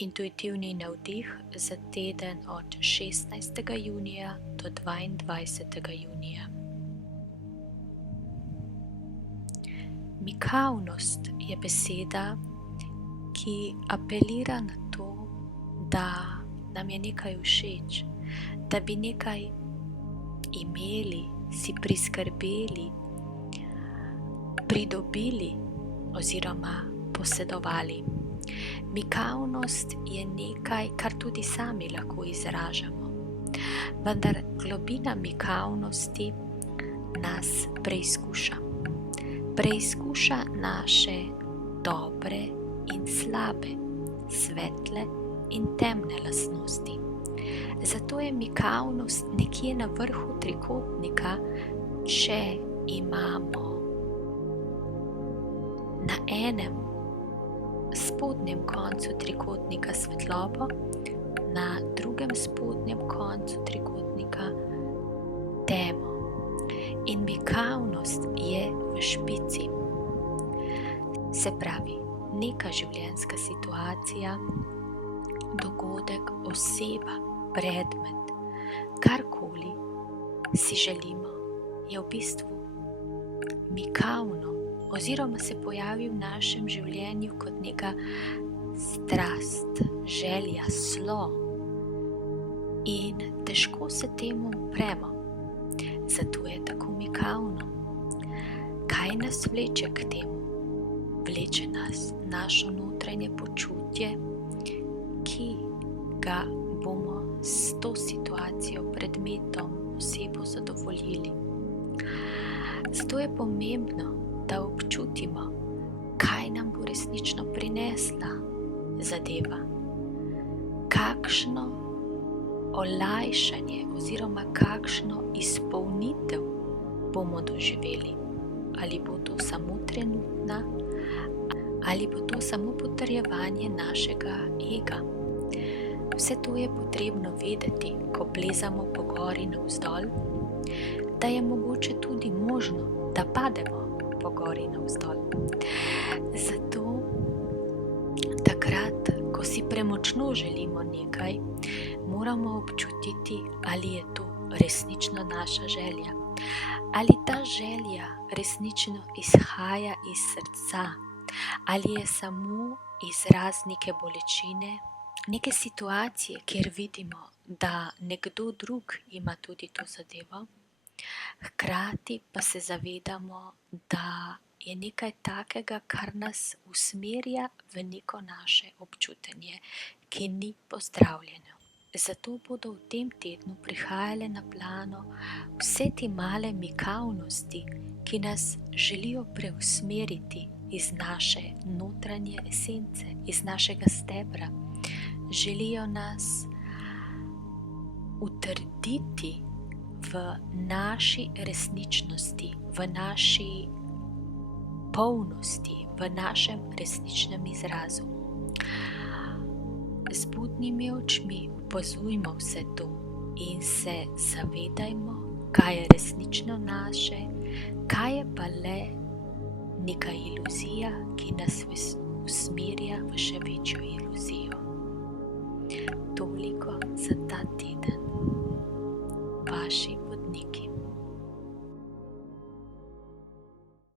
Intuitivni navdih za teden od 16. junija do 22. junija. Mikavnost je beseda, ki apelira na to, da nam je nekaj všeč, da bi nekaj imeli, si priskrbeli, pridobili oziroma posedovali. Mikavnost je nekaj, kar tudi sami lahko izražamo, vendar globina mikavnosti nas preizkuša. Preizkuša naše dobre in slabe, svetle in temne lastnosti. Zato je mikavnost nekje na vrhu trikotnika, če imamo na enem spodnjem koncu trikotnika svetlobo, na drugem spodnjem koncu trikotnika temo. In mikavnost je v špici. Se pravi, neka življenjska situacija, dogodek, oseba, predmet, karkoli si želimo, je v bistvu mikavno oziroma se pojavi v našem življenju kot neka strast, želja, slo in težko se temu upremo. Zato je tako mikavno. Kaj nas vleče k temu? Vleče nas našo notranje počutje, ki ga bomo s to situacijo, predmetom, osebo zadovoljili. Zato je pomembno, da občutimo, kaj nam bo resnično prinesla zadeva, kakšno olajšanje oziroma kakšno izpolnitev bomo doživeli. Ali bo to samo trenutna, ali bo to samo potrjevanje našega ega. Vse to je potrebno vedeti, ko plezamo po gori navzdol, da je mogoče tudi možno, da pademo po gori navzdol. Zato takrat, ko si premočno želimo nekaj, moramo občutiti, ali je to resnično naša želja, ali ta želja resnično izhaja iz srca, ali je samo izraz neke bolečine, neke situacije, kjer vidimo, da nekdo drug ima tudi to zadevo. Hkrati pa se zavedamo, da je nekaj takega, kar nas usmerja v neko naše občutenje, ki ni pozdravljeno. Zato bodo v tem tednu prihajale na plano vse te male mikavnosti, ki nas želijo preusmeriti iz naše notranje esence, iz našega stebra. Želijo nas utrditi v naši resničnosti, v naši polnosti, v našem resničnem izrazu. Z budnimi očmi opazujmo vse to in se zavedajmo, kaj je resnično naše, kaj je pa le neka iluzija, ki nas usmerja v še večjo iluzijo. Toliko za ta teden. Vaši vodniki.